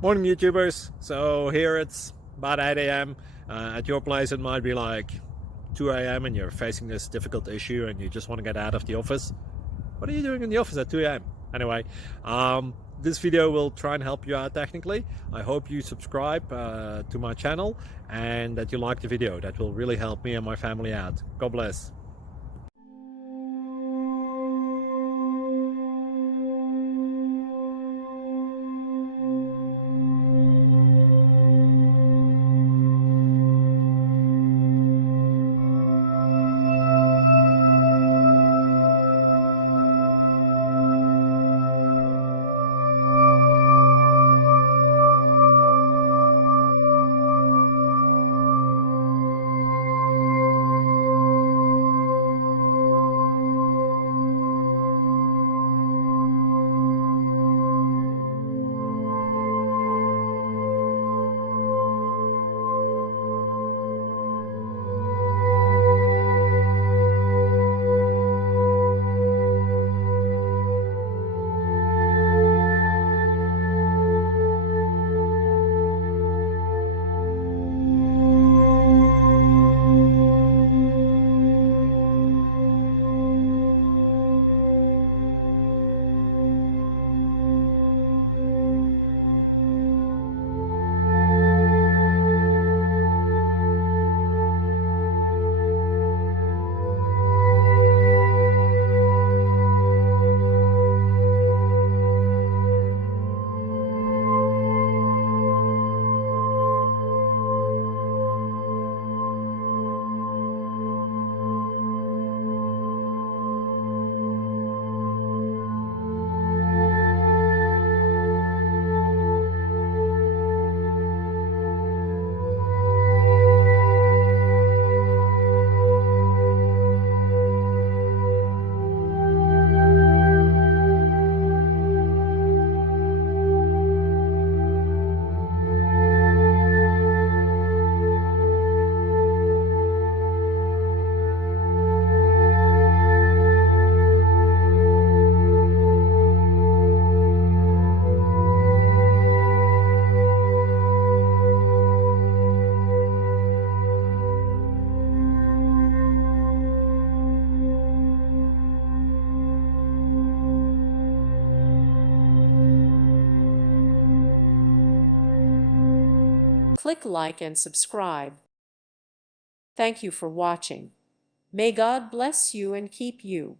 Morning, YouTubers. So here it's about 8 a.m. At your place, it might be like 2 a.m. and you're facing this difficult issue and you just want to get out of the office. What are you doing in the office at 2 a.m.? Anyway, this video will try and help you out technically. I hope you subscribe to my channel and that you like the video. That will really help me and my family out. God bless. Click like and subscribe. Thank you for watching. May God bless you and keep you.